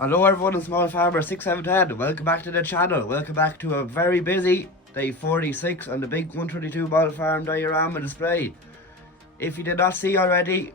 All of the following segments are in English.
Hello everyone, it's Model Farmer 6710. Welcome back to the channel. Welcome back to a very busy day 46 on the big 122 Model Farm Diorama Display. If you did not see already,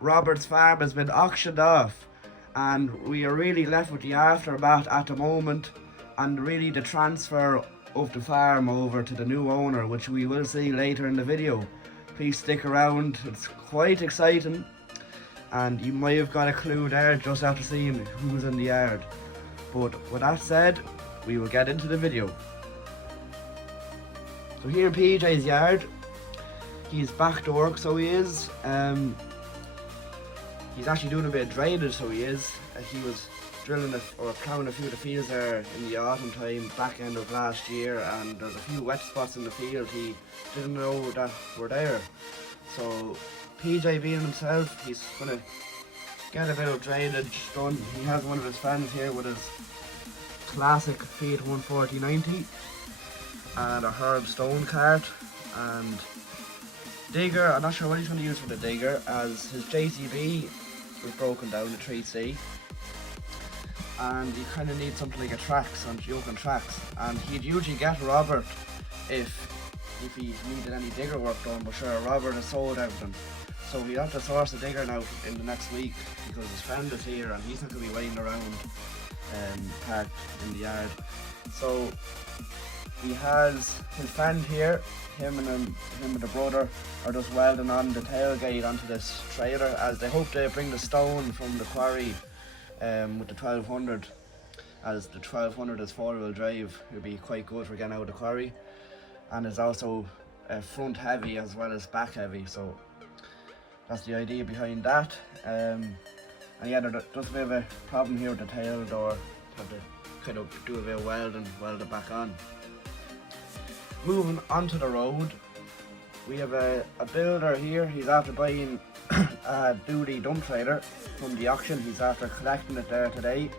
Robert's farm has been auctioned off and we are really left with the aftermath at the moment and really the transfer of the farm over to the new owner, which we will see later in the video. Please stick around, it's quite exciting. And you might have got a clue there just after seeing who's in the yard. But with that said, we will get into the video. So here in PJ's yard, he's back to work, so he is. He's actually doing a bit of drainage, so he is. He was drilling or ploughing a few of the fields there in the autumn time, back end of last year, and there's a few wet spots in the field he didn't know that were there. So PJ being himself, he's gonna get a bit of drainage done. He has one of his fans here with his classic Fiat 140/90 and a Herb stone cart and digger. I'm not sure what he's going to use for the digger, as his JCB was broken down, the 3C, and you kind of need something like a tracks on yoke and tracks, and he'd usually get Robert if he needed any digger work done, but sure, Robert has sold everything. So we have to source a digger now in the next week because his friend is here and he's not going to be waiting around parked in the yard. So he has his friend here, him and the brother are just welding on the tailgate onto this trailer, as they hope to bring the stone from the quarry with the 1200, as the 1200 is 4-wheel drive. It'll be quite good for getting out of the quarry, and it's also front heavy as well as back heavy, so that's the idea behind that. And yeah, there's just a bit of a problem here with the tail door. Have to kind of do a bit of welding, weld it back on. Moving onto the road, we have a builder here. He's after buying a duty dump trailer from the auction. He's after collecting it there today,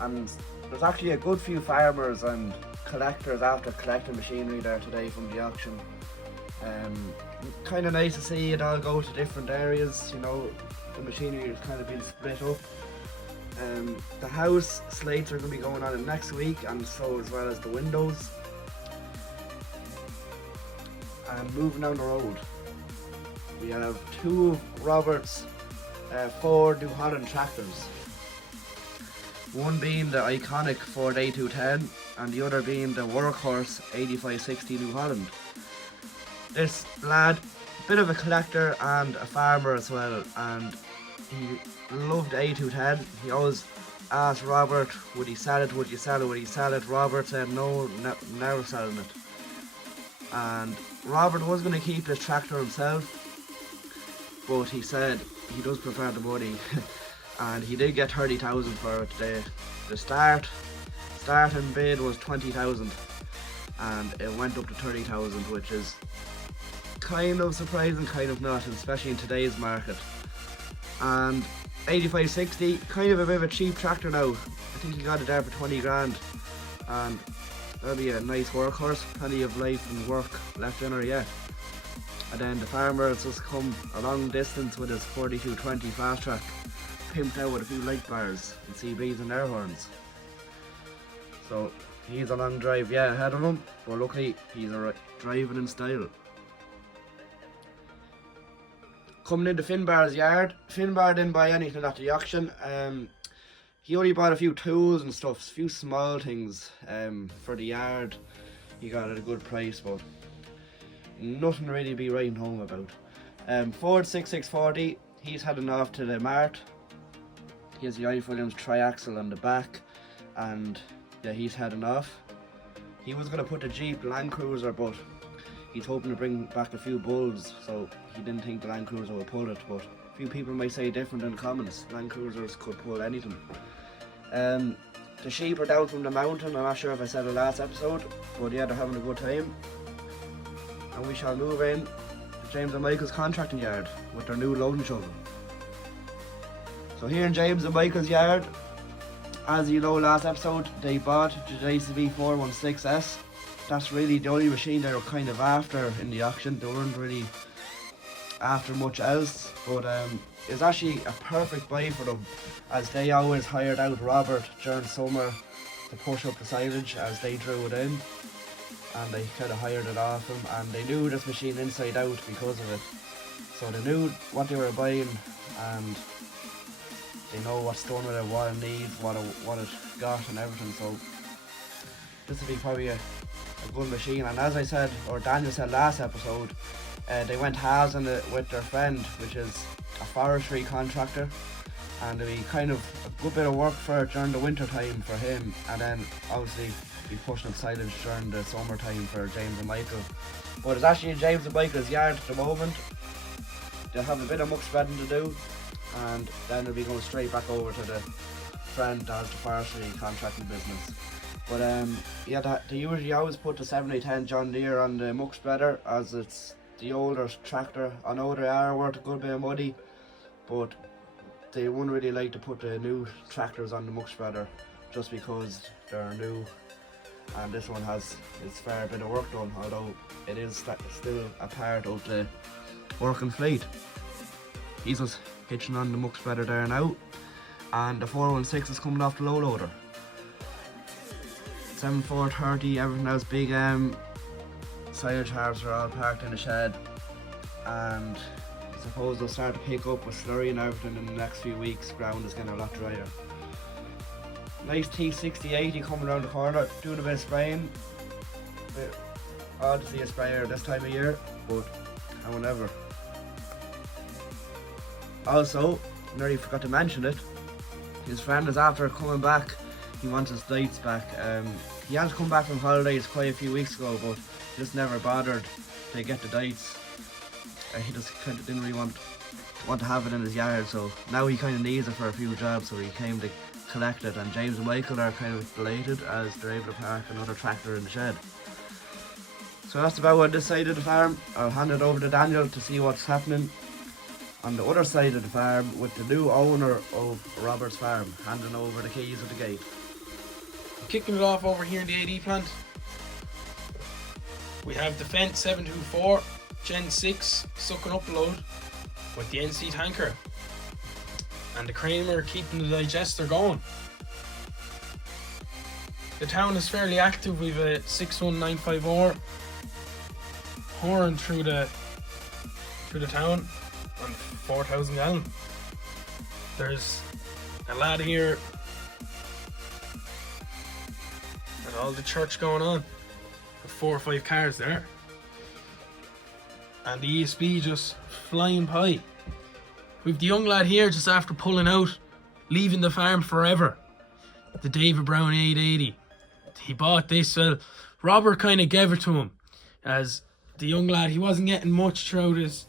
and there's actually a good few farmers and collectors after collecting machinery there today from the auction. Kind of nice to see it all go to different areas, you know. The machinery has kind of been split up. The house slates are going to be going on in next week, and so as well as the windows. And moving down the road, we have two of Robert's Ford New Holland tractors. One being the iconic Ford A210 and the other being the workhorse 8560 New Holland. This lad, bit of a collector and a farmer as well, and he loved A210. He always asked Robert, would he sell it, would you sell it, would he sell it? Robert said no, never selling it. And Robert was going to keep this tractor himself, but he said he does prefer the money. And he did get 30,000 for it. The starting bid was 20,000 and it went up to 30,000, which is kind of surprising, kind of not, especially in today's market. And 8560, kind of a bit of a cheap tractor now. I think he got it there for 20 grand, and that'll be a nice workhorse, plenty of life and work left in her yet. And then the farmer has just come a long distance with his 4220 fast track, pimped out with a few light bars and CBs and air horns. So he's a long drive ahead of him, but luckily he's driving in style. Coming into Finbar's yard, Finbar didn't buy anything at the auction. He only bought a few tools and stuff, a few small things for the yard. He got at a good price, but nothing really to be writing home about. Ford 6640, he's heading off to the mart. He has the Ife Williams triaxle on the back, and yeah, he's heading off. He was going to put the Jeep Land Cruiser, but he's hoping to bring back a few bulls, so he didn't think the Land Cruiser would pull it, but a few people might say different in the comments. Land Cruisers could pull anything. The sheep are down from the mountain. I'm not sure if I said it last episode, but yeah, they're having a good time. And we shall move in to James and Michael's contracting yard with their new loading shovel. So here in James and Michael's yard, as you know, last episode they bought the JCB 416S. That's really the only machine they were kind of after in the auction. They weren't really after much else, but it's actually a perfect buy for them, as they always hired out Robert during summer to push up the silage as they drew it in, and they kind of hired it off him, and they knew this machine inside out because of it. So they knew what they were buying, and they know what's done with it, what it needs, what it got and everything. So this will be probably a good machine. And as I said, or Daniel said last episode, they went halves on it with their friend, which is a forestry contractor, and it'll be kind of a good bit of work for during the winter time for him, and then obviously be pushing up silage during the summer time for James and Michael. But it's actually in James and Michael's yard at the moment. They'll have a bit of muck spreading to do, and then they'll be going straight back over to the friend that has the forestry contracting business. But yeah, they usually always put the 7010 John Deere on the muck spreader, as it's the older tractor. I know they are worth a good bit of money, but they wouldn't really like to put the new tractors on the muck spreader just because they're new, and this one has its fair bit of work done, although it is still a part of the working fleet. He's just hitching on the muck spreader there now, and the 416 is coming off the low loader. 7430, everything else big. Silage halves are all parked in the shed, and I suppose they'll start to pick up with slurry and everything in the next few weeks. Ground is getting a lot drier. Nice T6080 coming around the corner, doing a bit of spraying. Bit odd to see a sprayer this time of year, but however. Also, nearly forgot to mention it, his friend is after coming back. He wants his dates back. He has come back from holidays quite a few weeks ago, but just never bothered to get the dates. He just kind of didn't really want to have it in his yard, so now he kind of needs it for a few jobs, so he came to collect it. And James and Michael are kind of delighted as they're able to park another tractor in the shed. So that's about on this side of the farm. I'll hand it over to Daniel to see what's happening on the other side of the farm with the new owner of Robert's farm, handing over the keys of the gate. Kicking it off over here in the AD plant, we have the Fendt 724 Gen 6 sucking up a load with the NC tanker, and the Kramer keeping the digester going. The town is fairly active. We've a 61950 horn through the town on 4,000 gallon. There's a lad here and all the church going on. 4 or 5 cars there, and the ESB just flying by. We've the young lad here just after pulling out, leaving the farm forever. The David Brown 880. He bought this. Well, Robert kind of gave it to him, as the young lad, he wasn't getting much throughout his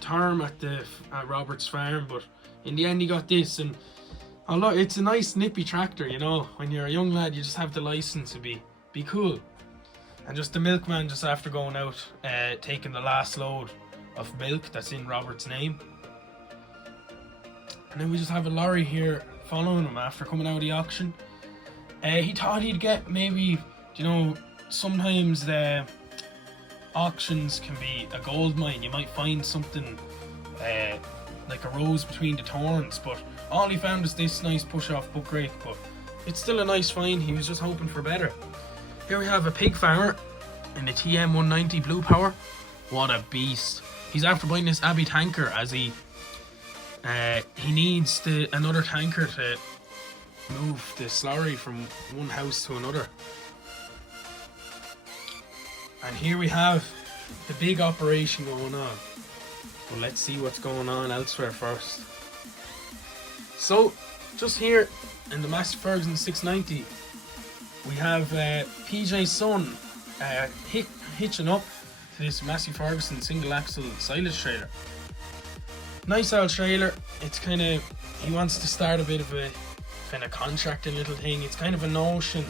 term at Robert's farm, but in the end he got this. And although it's a nice nippy tractor, you know, when you're a young lad you just have the license to be cool. And just the milkman just after going out, taking the last load of milk that's in Robert's name. And then we just have a lorry here following him after coming out of the auction. He thought he'd get maybe, you know, sometimes the auctions can be a gold mine. You might find something like a rose between the thorns, but all he found was this nice push-off book rake. But it's still a nice find. He was just hoping for better. Here we have a pig farmer in the TM 190 Blue Power. What a beast. He's after buying this Abbey tanker, as he needs another tanker to move the slurry from one house to another. And here we have the big operation going on. But let's see what's going on elsewhere first. So, just here in the Massey Ferguson 690, we have PJ's son hitching up to this Massey Ferguson single axle silage trailer. Nice old trailer. It's kind of, he wants to start a bit of a kind of contracting little thing. It's kind of a notion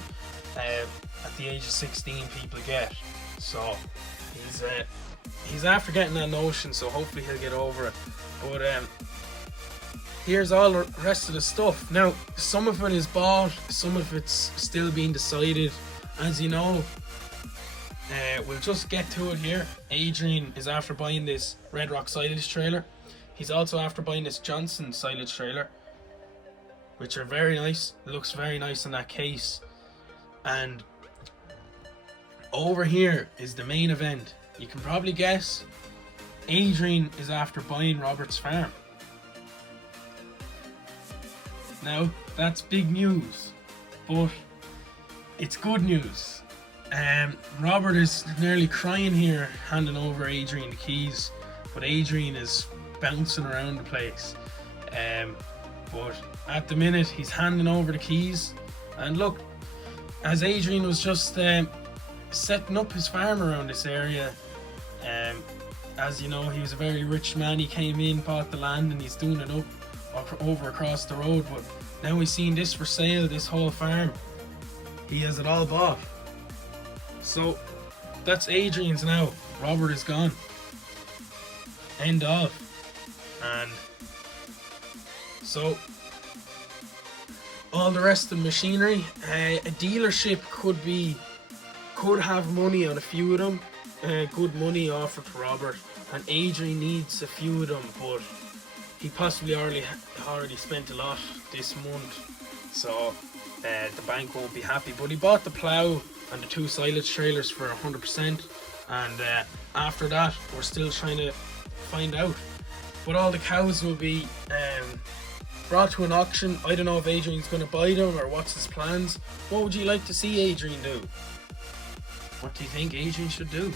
at the age of 16 people get. So he's after getting that notion, so hopefully he'll get over it. But here's all the rest of the stuff. Now, some of it is bought, some of it's still being decided. As you know, we'll just get to it here. Adrian is after buying this Red Rock silage trailer. He's also after buying this Johnson silage trailer. which are very nice. It looks very nice in that case. And over here is the main event. You can probably guess, Adrian is after buying Robert's farm. Now, that's big news, but it's good news. Robert is nearly crying here, handing over Adrian the keys, but Adrian is bouncing around the place. But at the minute, he's handing over the keys. And look, as Adrian was just setting up his farm around this area, as you know, he was a very rich man. He came in, bought the land, and he's doing it up over across the road. But now we've seen this for sale, this whole farm. He has it all bought. So that's Adrian's now. Robert is gone. End of. And so all the rest of the machinery, a dealership could have money on a few of them. Good money offered to Robert, and Adrian needs a few of them, but he possibly already spent a lot this month, so the bank won't be happy. But he bought the plough and the 2 silage trailers for 100%, and after that we're still trying to find out. But all the cows will be brought to an auction. I don't know if Adrian's going to buy them or what's his plans. What would you like to see Adrian do? What do you think Adrian should do?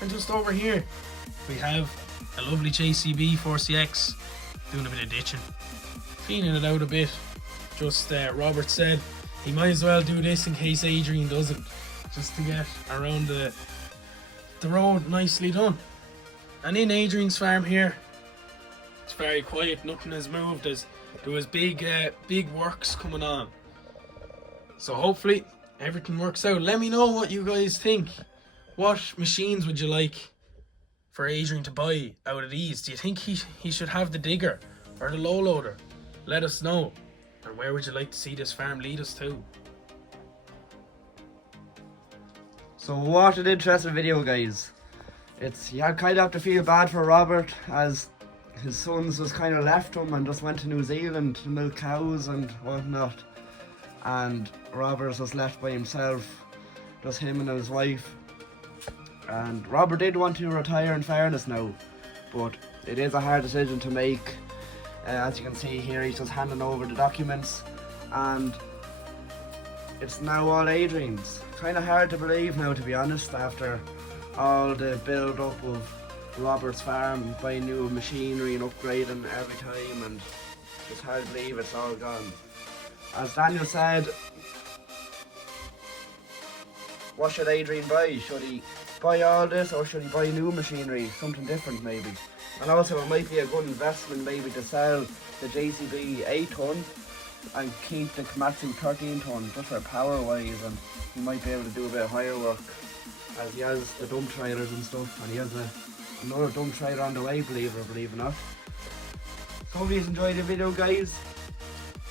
And just over here we have a lovely JCB 4CX doing a bit of ditching, cleaning it out a bit. Just Robert said he might as well do this in case Adrian doesn't, just to get around the road nicely done. And in Adrian's farm here, it's very quiet, nothing has moved. There was big works coming on, so hopefully everything works out. Let me know what you guys think. What machines would you like for Adrian to buy out of these? Do you think he should have the digger or the low loader? Let us know. And where would you like to see this farm lead us to? So what an interesting video, guys. You kind of have to feel bad for Robert, as his sons just kind of left him and just went to New Zealand to milk cows and whatnot. And Robert's just left by himself, just him and his wife. And Robert did want to retire, in fairness now, but it is a hard decision to make. As you can see here, he's just handing over the documents, and it's now all Adrian's. Kind of hard to believe now, to be honest, after all the build up of Robert's farm, buying new machinery and upgrading every time, and it's hard to believe it's all gone. As Daniel said, what should Adrian buy? Should he buy all this, or should he buy new machinery, something different maybe? And also it might be a good investment maybe to sell the JCB 8 ton and keep the Massey 13 ton, just for power wise, and he might be able to do a bit of higher work, as he has the dump trailers and stuff, and he has another dump trailer on the way, believe it or not. So hope you enjoyed the video, guys.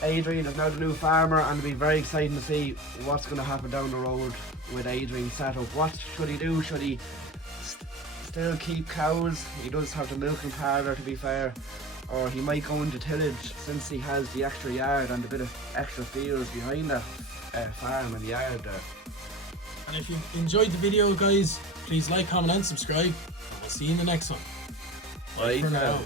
Adrian is now the new farmer, and it'll be very exciting to see what's going to happen down the road with Adrian's setup. What should he do? Should he still keep cows? He does have the milking parlour, to be fair, or he might go into tillage, since he has the extra yard and a bit of extra fields behind that farm and yard there. And if you enjoyed the video, guys, please like, comment and subscribe. I'll see you in the next one. Bye for now.